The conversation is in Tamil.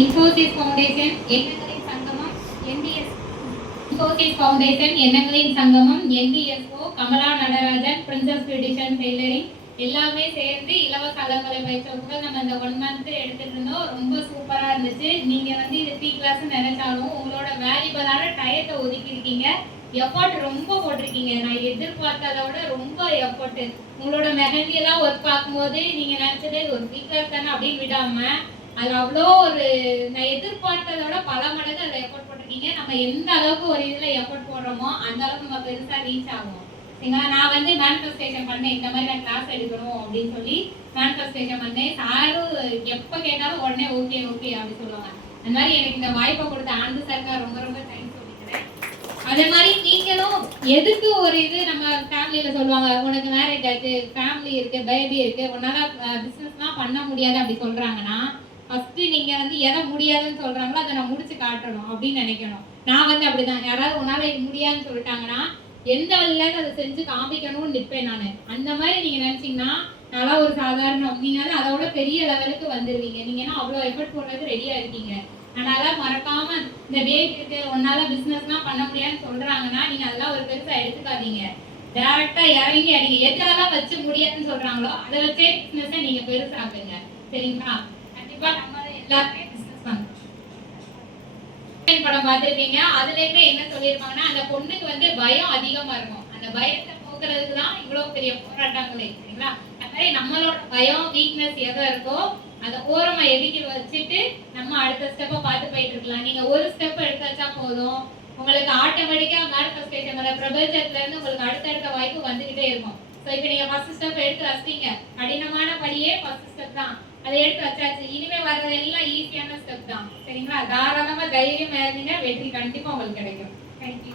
இன்ஃபோசிஸ் ஃபவுண்டேஷன் எண்ணங்களின் சங்கமம் என்டிஎஸ் இன்ஃபோசிஸ் ஃபவுண்டேஷன் எண்ணங்களின் சங்கமம் NTSO Kamala Natarajan princess beautician tailoring எல்லாமே சேர்ந்து இலவச அலங்கலை பயிற்சி நம்ம இந்த 1 month எடுத்துட்டு இருந்தோம். ரொம்ப சூப்பரா இருந்துச்சு. நீங்க வந்து இது ஃப்ரீ கிளாஸ் நினைச்சாலும் உங்களோட வேல்யூபிளான டயத்தை ஒதுக்கி இருக்கீங்க. எஃபர்ட் ரொம்ப போட்டிருக்கீங்க. நான் எதிர்பார்த்ததை விட ரொம்ப எஃபர்ட். உங்களோட மெஹந்தி எல்லாம் ஒர்க் பார்க்கும்போது நீங்க நினைச்சதே ஒரு ஃப்ரீ கிளாஸ் தானே அப்படின்னு விடாம அது அவ்வளோ ஒரு நான் எதிர்பார்த்ததை விட பல மடங்கு அதில் எஃபர்ட் போட்டிருக்கீங்க. நம்ம எந்த அளவுக்கு ஒரு இதில் எஃபர்ட் போடுறோமோ அந்த அளவுக்கு நம்ம பெருசாக ரீச் ஆகும். சரிங்களா? நான் வந்து மேனிஃபெஸ்டேஷன் பண்ணேன், இந்த மாதிரி நான் கிளாஸ் எடுக்கணும் அப்படின்னு சொல்லி மேனிஃபெஸ்டேஷன் பண்ணேன். சாரும் எப்போ கேட்டாலும் உடனே ஓகே ஓகே அப்படின்னு சொல்லுவாங்க. அந்த மாதிரி எனக்கு இந்த வாய்ப்பை கொடுத்த ஆனந்த் சாருக்கு ரொம்ப ரொம்ப தேங்க்ஸ் சொல்லிக்கிறேன். அதே மாதிரி நீங்களும் எதுக்கு ஒரு இது நம்ம ஃபேமிலியில் சொல்லுவாங்க, உனக்கு மேரேஜ் ஆச்சு, ஃபேமிலி இருக்கு, பேபி இருக்கு, உன்னால பிஸ்னஸ்லாம் பண்ண முடியாது அப்படி சொல்றாங்கன்னா ஃபர்ஸ்ட் நீங்க வந்து எதை முடியாதுன்னு சொல்றாங்களோ அதை நான் முடிச்சு காட்டணும் அப்படின்னு நினைக்கணும். நான் வந்து அப்படிதான், யாராவது உன்னால முடியாதுன்னு சொல்லிட்டாங்கன்னா எந்த வழியில அதை செஞ்சு காமிக்கணும்னு நிற்பேன் நான். அந்த மாதிரி நீங்க நினைச்சீங்கன்னா நல்லா ஒரு சாதாரண நீங்க அதோட பெரிய லெவலுக்கு வந்துருவீங்க. நீங்க என்ன அவ்வளோ எஃபர்ட் போடுறது ரெடியா இருக்கீங்க. அதனால மறக்காம இந்த பேபிக்கு உன்னால பிசினஸ்லாம் பண்ண முடியாதுன்னு சொல்றாங்கன்னா நீங்க அதெல்லாம் ஒரு பெருசா எடுத்துக்காதீங்க. டைரக்டா இறங்கி அடிங்க. எதெல்லாம் வச்சு முடியாதுன்னு சொல்றாங்களோ அதை வச்சே பிசினஸை நீங்க பெருசாக்குங்க. சரிங்களா? கண்டிப்பா நம்ம எல்லாருமே பிசினஸ் பண்ணுவோம். படம் பார்த்துருப்பீங்க. அதுலயுமே என்ன சொல்லியிருப்பாங்கன்னா அந்த பொண்ணுக்கு வந்து பயம் அதிகமா இருக்கும். அந்த பயத்தை போக்குறதுக்கு தான் இவ்வளவு பெரிய போராட்டங்களே. சரிங்களா? அது மாதிரி நம்மளோட பயம் வீக்னஸ் எதோ இருக்கோ அதை ஓரமா எதுக்கி வச்சுட்டு நம்ம அடுத்த ஸ்டெப்பை பார்த்து போயிட்டு இருக்கலாம். நீங்க ஒரு ஸ்டெப் எடுத்து வச்சா போதும், உங்களுக்கு ஆட்டோமேட்டிக்கா மேனிஃபெஸ்டேஷன் பிரபஞ்சத்துல இருந்து உங்களுக்கு அடுத்தடுத்த வாய்ப்பு வந்துகிட்டே இருக்கும். ஸோ இப்போ நீங்க ஃபர்ஸ்ட் ஸ்டெப் எடுத்து வச்சிட்டீங்க. கடினமான படியே ஃபர்ஸ்ட் ஸ்டெப் தான். அதை எடுத்து வச்சாச்சு. இனிமே வர்றது எல்லாம் ஈஸியான ஸ்டெப் தான். சரிங்களா? தாராளமா தைரியமா இருந்தீங்கன்னா வெற்றி கண்டிப்பா உங்களுக்கு கிடைக்கும். தேங்க்யூ.